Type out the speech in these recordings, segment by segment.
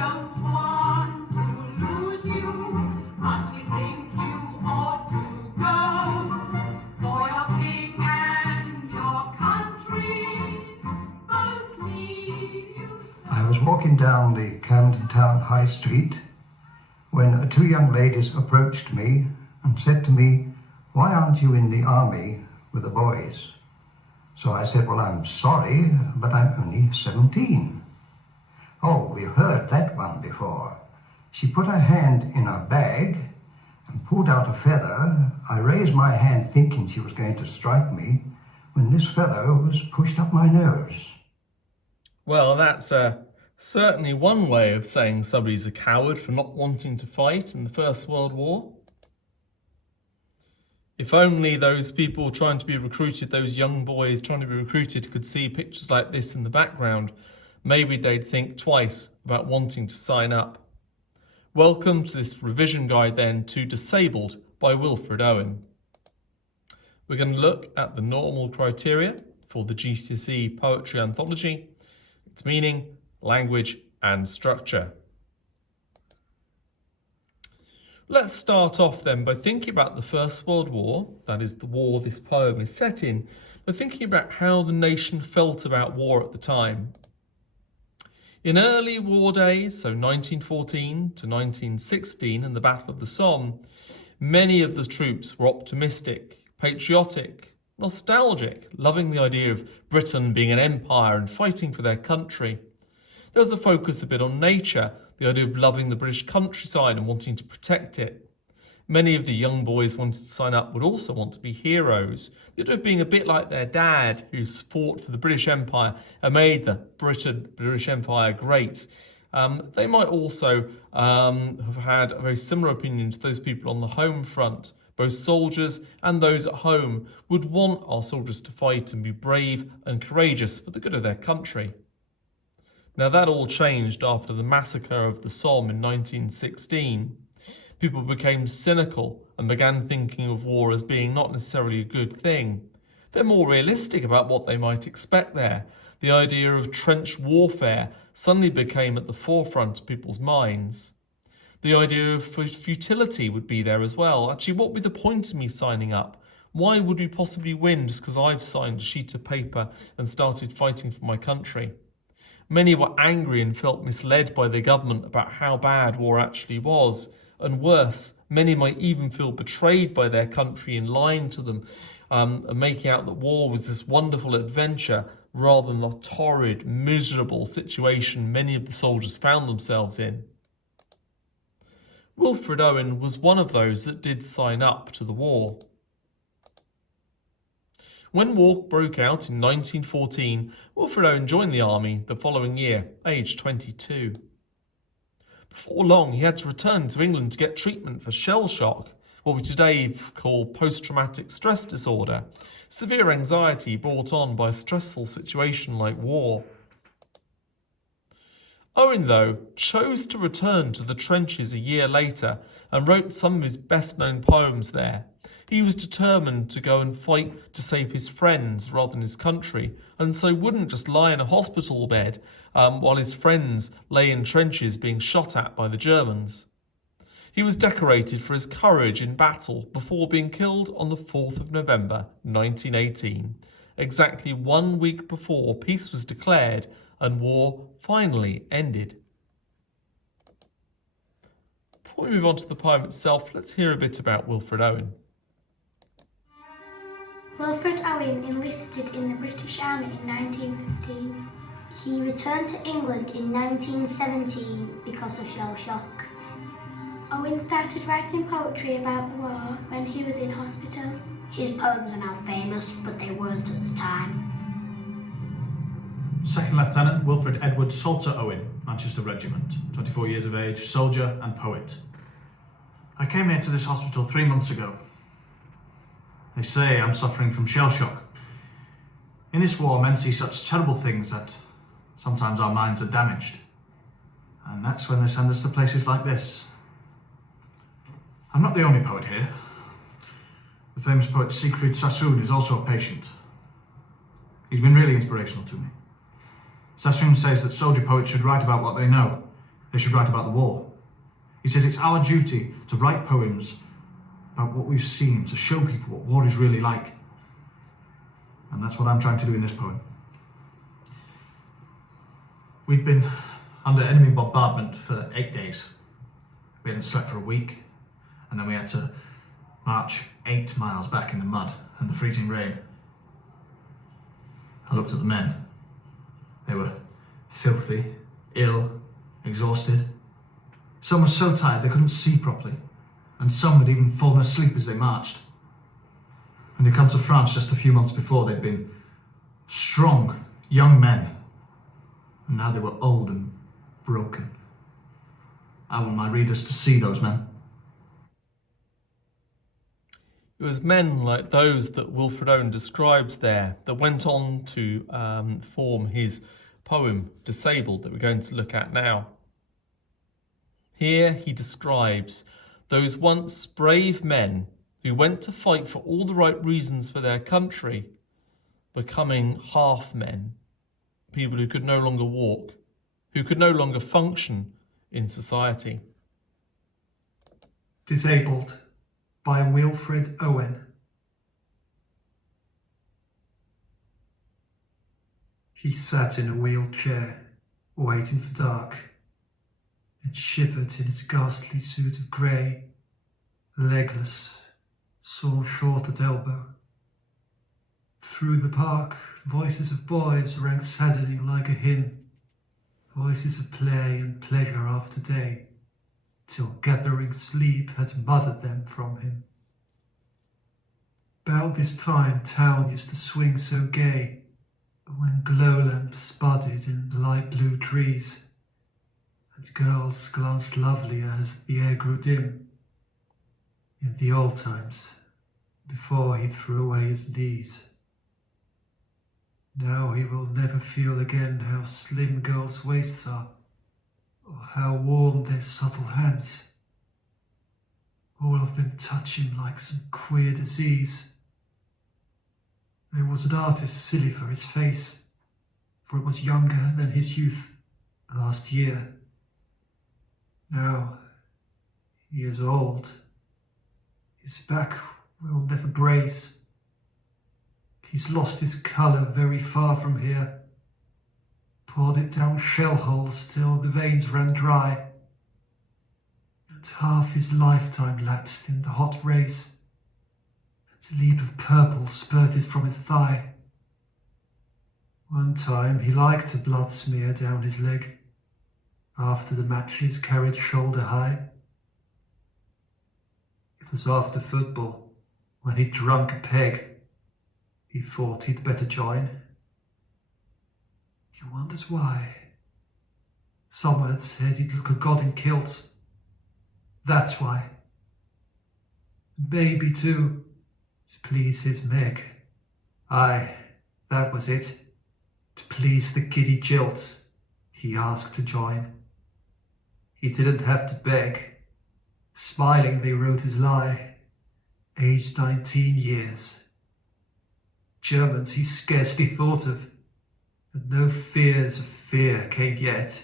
don't want to lose you, but we think you ought to go. For your king and your country both need you so. I was walking down the Camden Town High Street when two young ladies approached me and said to me, "Why aren't you in the army with the boys?" So I said, "Well, I'm sorry, but I'm only 17. "Oh, we've heard that one before." She put her hand in her bag and pulled out a feather. I raised my hand thinking she was going to strike me when this feather was pushed up my nose. Well, that's certainly one way of saying somebody's a coward for not wanting to fight in the First World War. If only those people trying to be recruited, those young boys trying to be recruited, could see pictures like this in the background, maybe they'd think twice about wanting to sign up. Welcome to this revision guide then to Disabled by Wilfred Owen. We're going to look at the normal criteria for the GCSE Poetry Anthology, its meaning, language and structure. Let's start off then by thinking about the First World War, that is the war this poem is set in, but thinking about how the nation felt about war at the time. In early war days, so 1914 to 1916 and the Battle of the Somme, many of the troops were optimistic, patriotic, nostalgic, loving the idea of Britain being an empire and fighting for their country. There was a focus a bit on nature, the idea of loving the British countryside and wanting to protect it. Many of the young boys wanted to sign up would also want to be heroes, the idea of being a bit like their dad, who fought for the British Empire and made the British Empire great. They might also have had a very similar opinion to those people on the home front. Both soldiers and those at home would want our soldiers to fight and be brave and courageous for the good of their country. Now that all changed after the massacre of the Somme in 1916. People became cynical and began thinking of war as being not necessarily a good thing. They're more realistic about what they might expect there. The idea of trench warfare suddenly became at the forefront of people's minds. The idea of futility would be there as well. Actually, what would be the point of me signing up? Why would we possibly win just because I've signed a sheet of paper and started fighting for my country? Many were angry and felt misled by the government about how bad war actually was. And worse, many might even feel betrayed by their country in lying to them and making out that war was this wonderful adventure rather than the torrid, miserable situation many of the soldiers found themselves in. Wilfred Owen was one of those that did sign up to the war. When war broke out in 1914, Wilfred Owen joined the army the following year, aged 22. Before long, he had to return to England to get treatment for shell shock, what we today call post-traumatic stress disorder, severe anxiety brought on by a stressful situation like war. Owen, though, chose to return to the trenches a year later and wrote some of his best-known poems there. He was determined to go and fight to save his friends rather than his country, and so wouldn't just lie in a hospital bed while his friends lay in trenches being shot at by the Germans. He was decorated for his courage in battle before being killed on the 4th of November 1918, exactly 1 week before peace was declared and war finally ended. Before we move on to the poem itself, let's hear a bit about Wilfred Owen. Wilfred Owen enlisted in the British Army in 1915. He returned to England in 1917 because of shell shock. Owen started writing poetry about the war when he was in hospital. His poems are now famous, but they weren't at the time. Second Lieutenant Wilfred Edward Salter Owen, Manchester Regiment, 24 years of age, soldier and poet. I came here to this hospital 3 months ago. They say I'm suffering from shell shock. In this war, men see such terrible things that sometimes our minds are damaged. And that's when they send us to places like this. I'm not the only poet here. The famous poet Siegfried Sassoon is also a patient. He's been really inspirational to me. Sassoon says that soldier poets should write about what they know, they should write about the war. He says it's our duty to write poems about what we've seen, to show people what war is really like. And that's what I'm trying to do in this poem. We'd been under enemy bombardment for 8 days. We hadn't slept for a week, and then we had to march 8 miles back in the mud and the freezing rain. I looked at the men. They were filthy, ill, exhausted. Some were so tired they couldn't see properly, and some had even fallen asleep as they marched. When they come to France just a few months before, they'd been strong, young men, and now they were old and broken. I want my readers to see those men. It was men like those that Wilfred Owen describes there that went on to form his poem, Disabled, that we're going to look at now. Here he describes those once brave men who went to fight for all the right reasons for their country, becoming half men, people who could no longer walk, who could no longer function in society. Disabled by Wilfred Owen. He sat in a wheelchair, waiting for dark, and shivered in his ghastly suit of grey, legless, sawn short at elbow. Through the park, voices of boys rang saddening like a hymn, voices of play and pleasure after day, till gathering sleep had mothered them from him. About this time town used to swing so gay, when glow lamps budded in the light blue trees, and girls glanced lovelier as the air grew dim. In the old times, before he threw away his knees. Now he will never feel again how slim girls' waists are, or how warm their subtle hands. All of them touch him like some queer disease. There was an artist silly for his face, for it was younger than his youth last year. Now he is old. His back will never brace. He's lost his colour very far from here, poured it down shell holes till the veins ran dry, and half his lifetime lapsed in the hot race, and a leap of purple spurted from his thigh. One time he liked a blood smear down his leg, after the matches carried shoulder high. It was after football, when he'd drunk a peg. He thought he'd better join. He wonders why. Someone had said he'd look a god in kilts. That's why. And baby too, to please his Meg. Aye, that was it. To please the giddy jilts, he asked to join. He didn't have to beg. Smiling they wrote his lie. Aged 19 years. Germans he scarcely thought of, and no fears of fear came yet.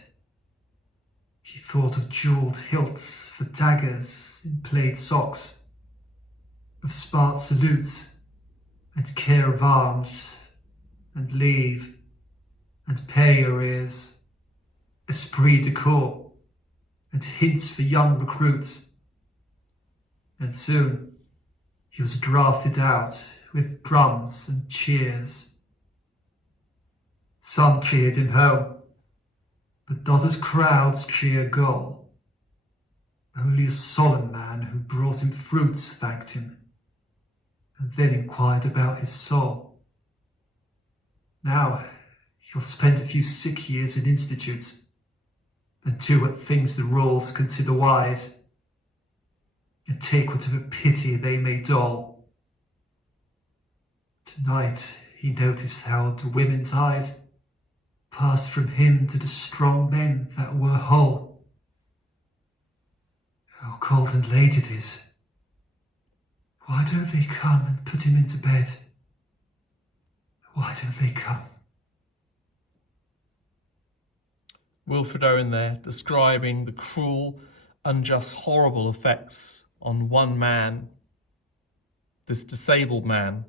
He thought of jewelled hilts for daggers in plaid socks, of smart salutes, and care of arms, and leave, and pay arrears, esprit de corps, and hints for young recruits. And soon he was drafted out with drums and cheers. Some cheered him home, but not as crowds cheer goal. Only a solemn man who brought him fruits thanked him, and then inquired about his soul. Now he'll spend a few sick years in institutes, and do what things the rules consider wise, and take whatever pity they may dole. Tonight he noticed how the women's eyes passed from him to the strong men that were whole. How cold and late it is. Why don't they come and put him into bed? Why don't they come? Wilfred Owen there describing the cruel, unjust, horrible effects on one man, this disabled man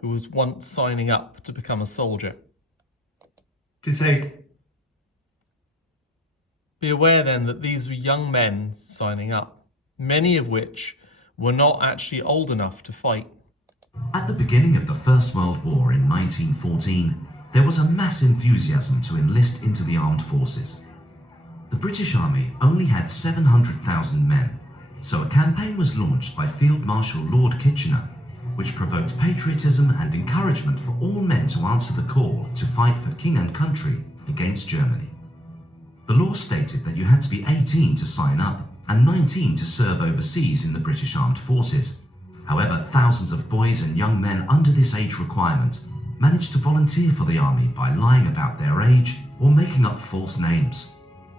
who was once signing up to become a soldier. Disabled. Be aware then that these were young men signing up, many of which were not actually old enough to fight. At the beginning of the First World War in 1914, there was a mass enthusiasm to enlist into the armed forces. The British Army only had 700,000 men, so a campaign was launched by Field Marshal Lord Kitchener, which provoked patriotism and encouragement for all men to answer the call to fight for king and country against Germany. The law stated that you had to be 18 to sign up and 19 to serve overseas in the British Armed Forces. However, thousands of boys and young men under this age requirement managed to volunteer for the army by lying about their age or making up false names.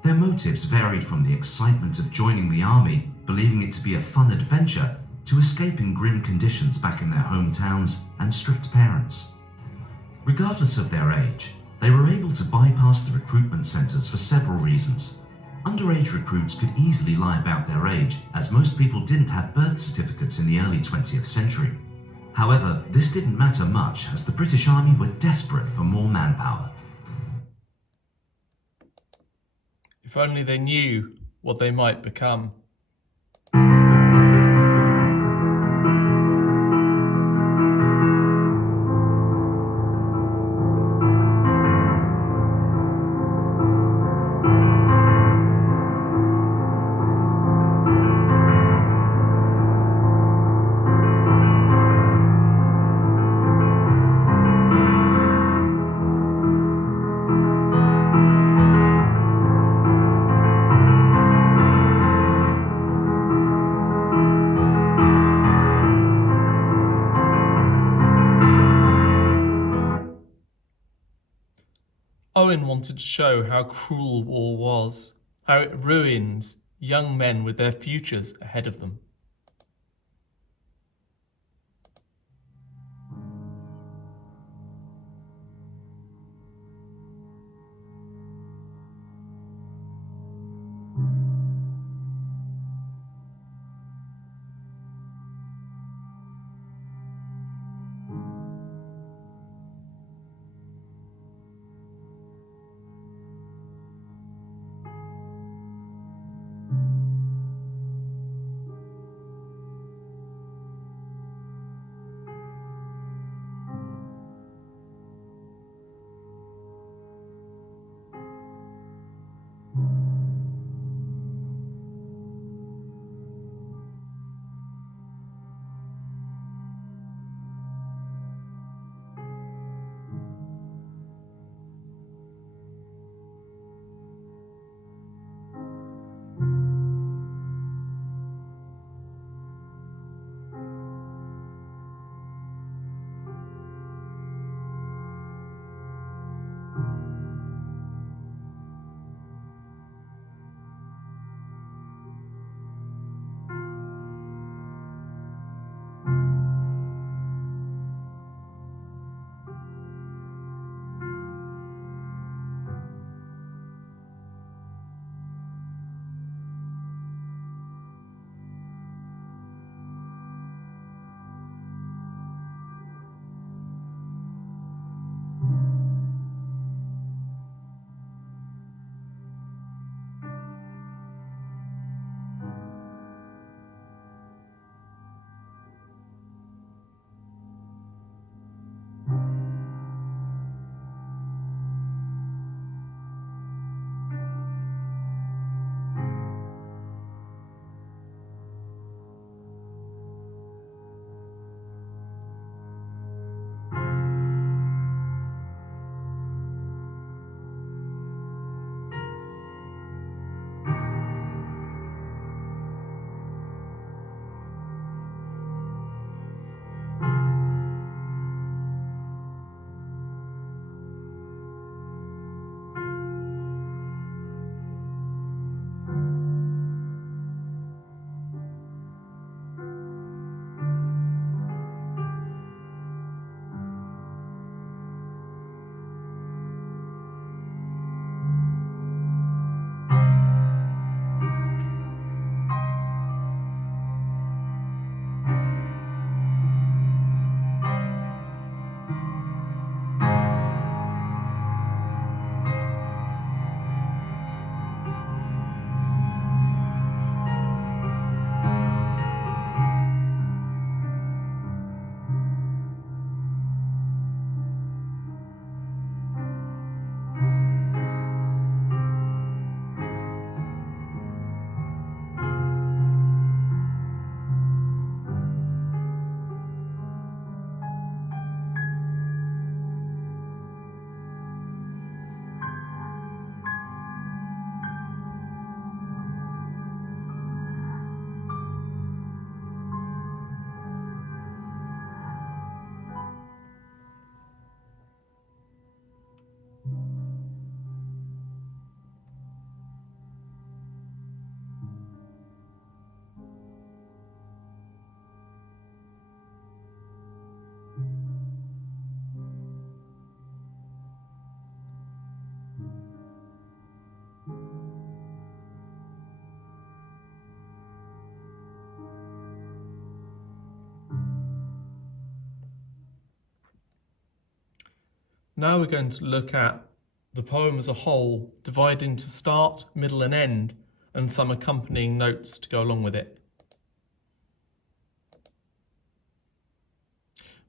Their motives varied from the excitement of joining the army, believing it to be a fun adventure, to escaping grim conditions back in their hometowns and strict parents. Regardless of their age, they were able to bypass the recruitment centres for several reasons. Underage recruits could easily lie about their age, as most people didn't have birth certificates in the early 20th century. However, this didn't matter much, as the British Army were desperate for more manpower. If only they knew what they might become. Owen wanted to show how cruel war was, how it ruined young men with their futures ahead of them. Now we're going to look at the poem as a whole, divided into start, middle and end, and some accompanying notes to go along with it.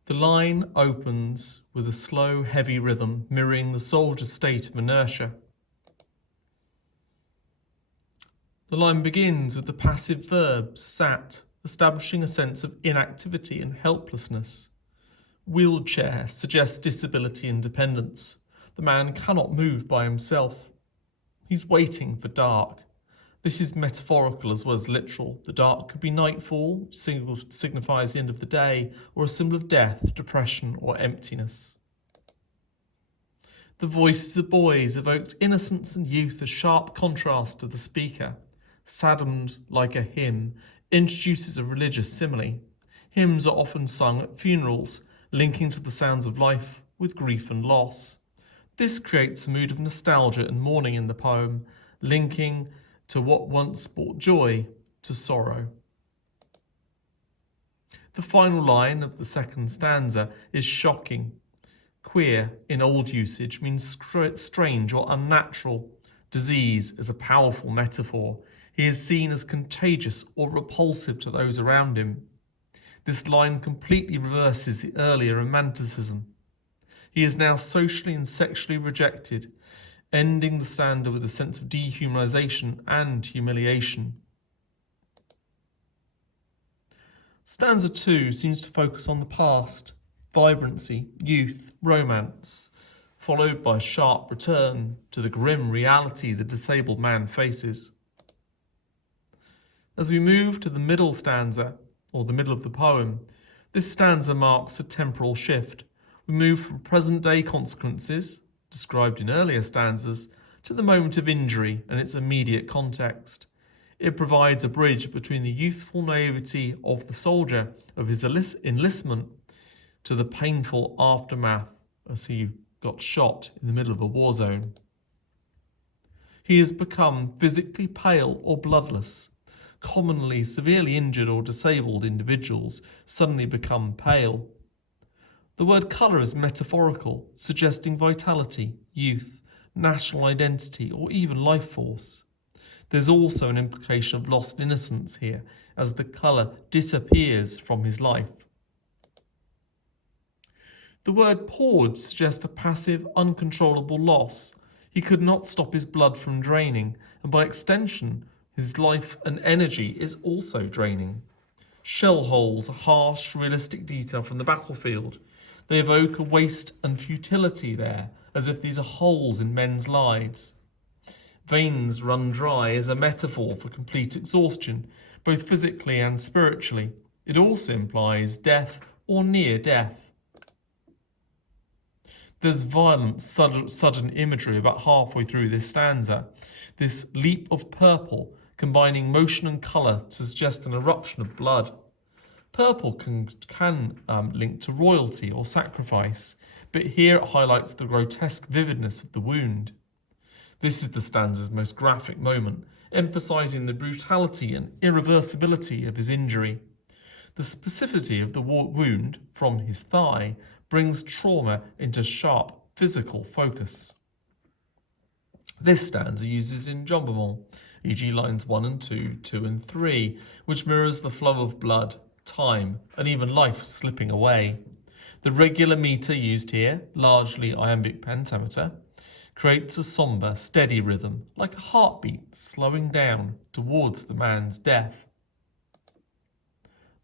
The line opens with a slow, heavy rhythm mirroring the soldier's state of inertia. The line begins with the passive verb sat, establishing a sense of inactivity and helplessness. Wheelchair suggests disability and dependence. The man cannot move by himself. He's waiting for dark. This is metaphorical as well as literal. The dark could be nightfall, signifies the end of the day, or a symbol of death, depression, or emptiness. The voices of boys evokes innocence and youth, a sharp contrast to the speaker. Saddened like a hymn introduces a religious simile. Hymns are often sung at funerals, linking to the sounds of life with grief and loss. This creates a mood of nostalgia and mourning in the poem, linking to what once brought joy to sorrow. The final line of the second stanza is shocking. Queer, in old usage, means strange or unnatural. Disease is a powerful metaphor. He is seen as contagious or repulsive to those around him. This line completely reverses the earlier romanticism. He is now socially and sexually rejected, ending the stanza with a sense of dehumanization and humiliation. Stanza 2 seems to focus on the past, vibrancy, youth, romance, followed by a sharp return to the grim reality the disabled man faces. As we move to the middle stanza, or the middle of the poem, this stanza marks a temporal shift. We move from present-day consequences, described in earlier stanzas, to the moment of injury and its immediate context. It provides a bridge between the youthful naivety of the soldier of his enlistment to the painful aftermath as he got shot in the middle of a war zone. He has become physically pale or bloodless. Commonly severely injured or disabled individuals suddenly become pale. The word colour is metaphorical, suggesting vitality, youth, national identity, or even life force. There's also an implication of lost innocence here, as the colour disappears from his life. The word poured suggests a passive, uncontrollable loss. He could not stop his blood from draining, and by extension, his life and energy is also draining. Shell holes are harsh, realistic detail from the battlefield. They evoke a waste and futility there, as if these are holes in men's lives. Veins run dry is a metaphor for complete exhaustion, both physically and spiritually. It also implies death or near death. There's violent, sudden imagery about halfway through this stanza. This leap of purple, combining motion and colour to suggest an eruption of blood. Purple can link to royalty or sacrifice, but here it highlights the grotesque vividness of the wound. This is the stanza's most graphic moment, emphasising the brutality and irreversibility of his injury. The specificity of the wound from his thigh brings trauma into sharp physical focus. This stanza uses enjambment, e.g. lines 1 and 2, 2 and 3, which mirrors the flow of blood, time, and even life slipping away. The regular meter used here, largely iambic pentameter, creates a sombre, steady rhythm, like a heartbeat slowing down towards the man's death.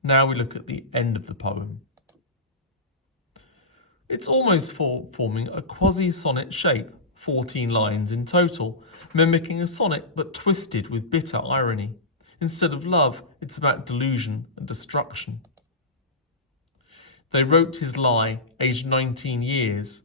Now we look at the end of the poem. It's almost forming a quasi-sonnet shape, 14 lines in total, mimicking a sonnet but twisted with bitter irony. Instead of love, it's about delusion and destruction. They wrote his lie, aged 19 years,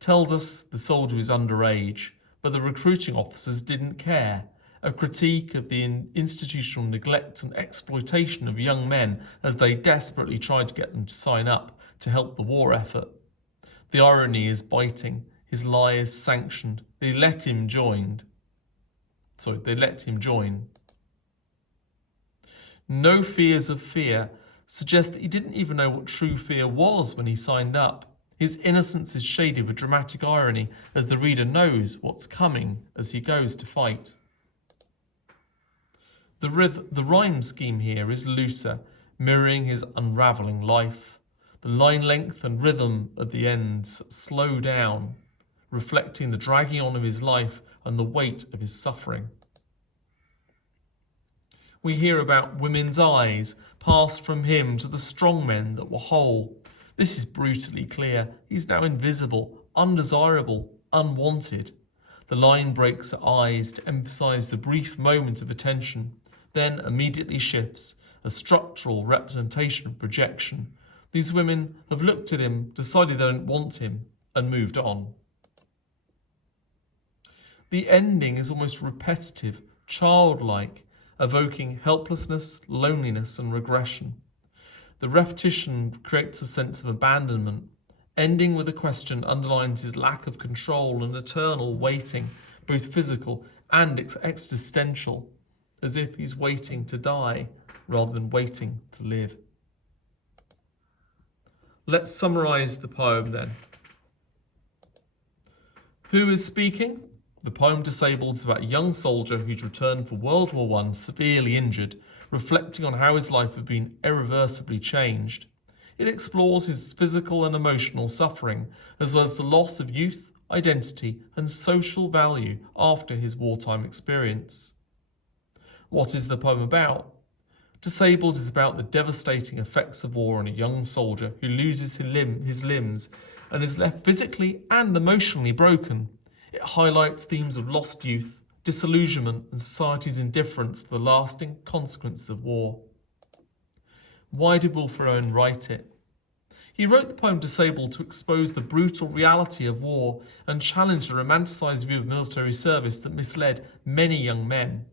tells us the soldier is underage, but the recruiting officers didn't care. A critique of the institutional neglect and exploitation of young men as they desperately tried to get them to sign up to help the war effort. The irony is biting. His lie is sanctioned. They let him join. No fears of fear suggests that he didn't even know what true fear was when he signed up. His innocence is shaded with dramatic irony as the reader knows what's coming as he goes to fight. The rhyme scheme here is looser, mirroring his unravelling life. The line length and rhythm at the ends slow down, reflecting the dragging on of his life and the weight of his suffering. We hear about women's eyes passed from him to the strong men that were whole. This is brutally clear. He's now invisible, undesirable, unwanted. The line breaks at eyes to emphasise the brief moment of attention, then immediately shifts, a structural representation of projection. These women have looked at him, decided they don't want him, and moved on. The ending is almost repetitive, childlike, evoking helplessness, loneliness, and regression. The repetition creates a sense of abandonment. Ending with a question underlines his lack of control and eternal waiting, both physical and existential, as if he's waiting to die rather than waiting to live. Let's summarise the poem then. Who is speaking? The poem Disabled is about a young soldier who's returned from World War I severely injured, reflecting on how his life had been irreversibly changed. It explores his physical and emotional suffering, as well as the loss of youth, identity, and social value after his wartime experience. What is the poem about? Disabled is about the devastating effects of war on a young soldier who loses his limbs and is left physically and emotionally broken. It highlights themes of lost youth, disillusionment, and society's indifference to the lasting consequences of war. Why did Wilfred Owen write it? He wrote the poem Disabled to expose the brutal reality of war and challenge the romanticised view of military service that misled many young men.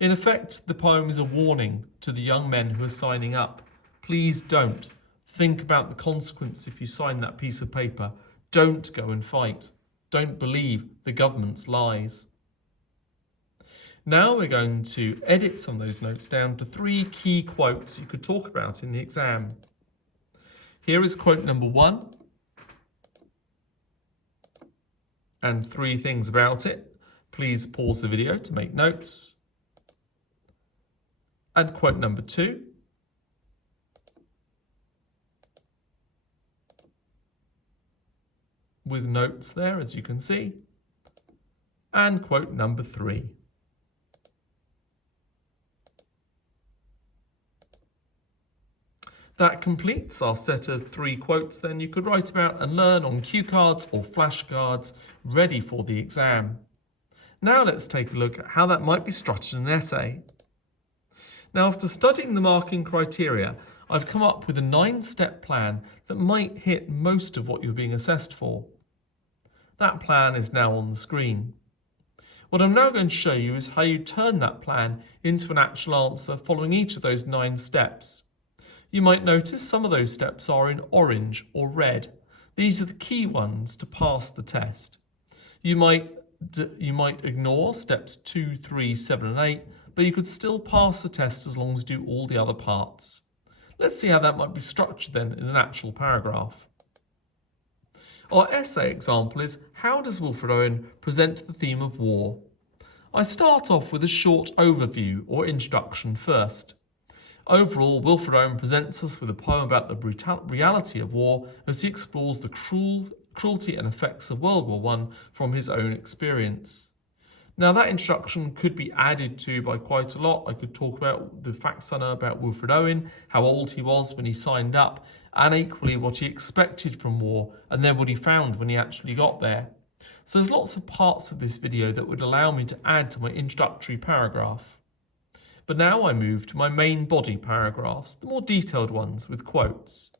In effect, the poem is a warning to the young men who are signing up. Please don't. Think about the consequence if you sign that piece of paper. Don't go and fight. Don't believe the government's lies. Now we're going to edit some of those notes down to 3 key quotes you could talk about in the exam. Here is quote number 1 and 3 things about it. Please pause the video to make notes. And quote number 2. With notes there, as you can see. And quote number 3. That completes our set of 3 quotes then you could write about and learn on cue cards or flashcards ready for the exam. Now let's take a look at how that might be structured in an essay. Now, after studying the marking criteria, I've come up with a 9-step plan that might hit most of what you're being assessed for. That plan is now on the screen. What I'm now going to show you is how you turn that plan into an actual answer following each of those 9 steps. You might notice some of those steps are in orange or red. These are the key ones to pass the test. You might ignore steps 2, 3, 7 and 8, but you could still pass the test as long as you do all the other parts. Let's see how that might be structured then in an actual paragraph. Our essay example is, how does Wilfred Owen present the theme of war? I start off with a short overview or introduction first. Overall, Wilfred Owen presents us with a poem about the reality of war as he explores the cruelty and effects of World War I from his own experience. Now, that introduction could be added to by quite a lot. I could talk about the facts I know about Wilfred Owen, how old he was when he signed up, and equally what he expected from war, and then what he found when he actually got there. So there's lots of parts of this video that would allow me to add to my introductory paragraph. But now I move to my main body paragraphs, the more detailed ones with quotes.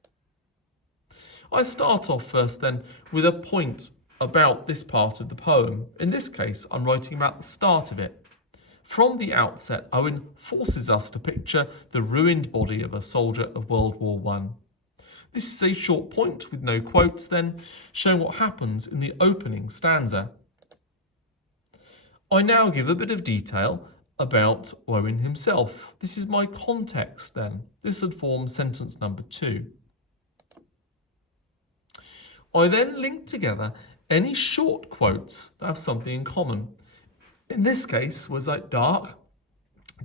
I start off first then with a point about this part of the poem. In this case, I'm writing about the start of it. From the outset, Owen forces us to picture the ruined body of a soldier of World War I. This is a short point with no quotes then, showing what happens in the opening stanza. I now give a bit of detail about Owen himself. This is my context then. This would form sentence number 2. I then link together any short quotes that have something in common. In this case, words like dark,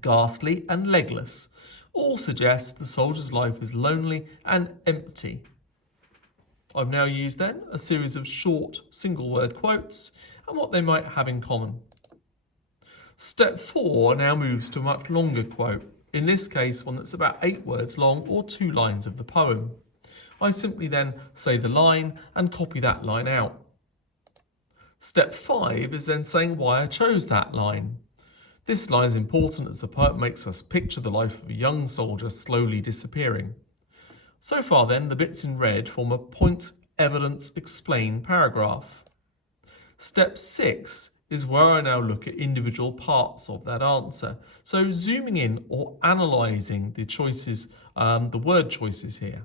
ghastly, and legless all suggest the soldier's life is lonely and empty. I've now used then a series of short single word quotes and what they might have in common. Step 4 now moves to a much longer quote, in this case one that's about 8 words long or 2 lines of the poem. I simply then say the line and copy that line out. Step 5 is then saying why I chose that line. This line is important as the poet makes us picture the life of a young soldier slowly disappearing. So far then, the bits in red form a point, evidence, explain paragraph. Step 6 is where I now look at individual parts of that answer. So zooming in or analysing the choices, the word choices here.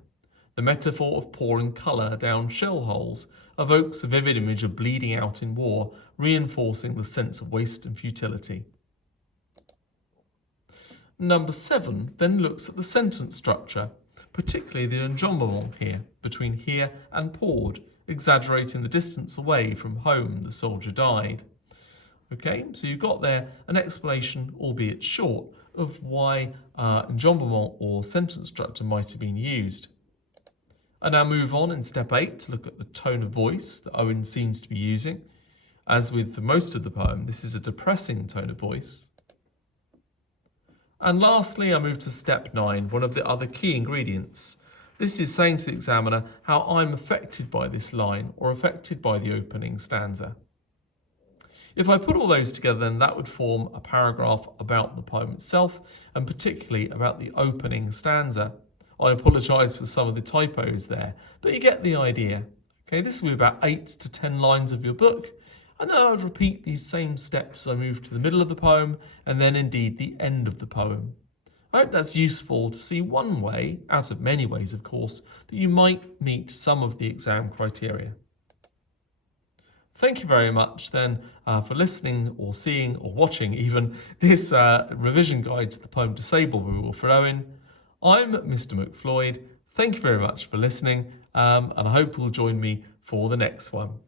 The metaphor of pouring colour down shell holes evokes a vivid image of bleeding out in war, reinforcing the sense of waste and futility. Number 7 then looks at the sentence structure, particularly the enjambment here, between here and poured, exaggerating the distance away from home the soldier died. Okay, so you've got there an explanation, albeit short, of why enjambment or sentence structure might have been used. I now move on in step 8 to look at the tone of voice that Owen seems to be using. As with most of the poem, this is a depressing tone of voice. And lastly, I move to step 9, one of the other key ingredients. This is saying to the examiner how I'm affected by this line or affected by the opening stanza. If I put all those together, then that would form a paragraph about the poem itself, and particularly about the opening stanza. I apologise for some of the typos there, but you get the idea. Okay, this will be about 8 to 10 lines of your book, and then I would repeat these same steps as I move to the middle of the poem, and then indeed the end of the poem. I hope that's useful to see one way, out of many ways of course, that you might meet some of the exam criteria. Thank you very much then for listening or seeing or watching even this revision guide to the poem Disabled by Wilfred Owen. I'm Mr. McFloyd. Thank you very much for listening and I hope you'll join me for the next one.